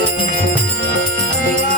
Obrigada.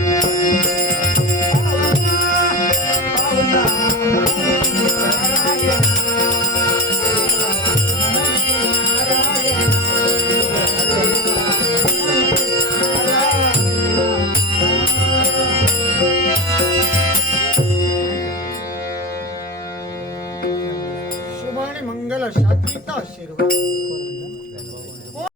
Tá cheiro, vai.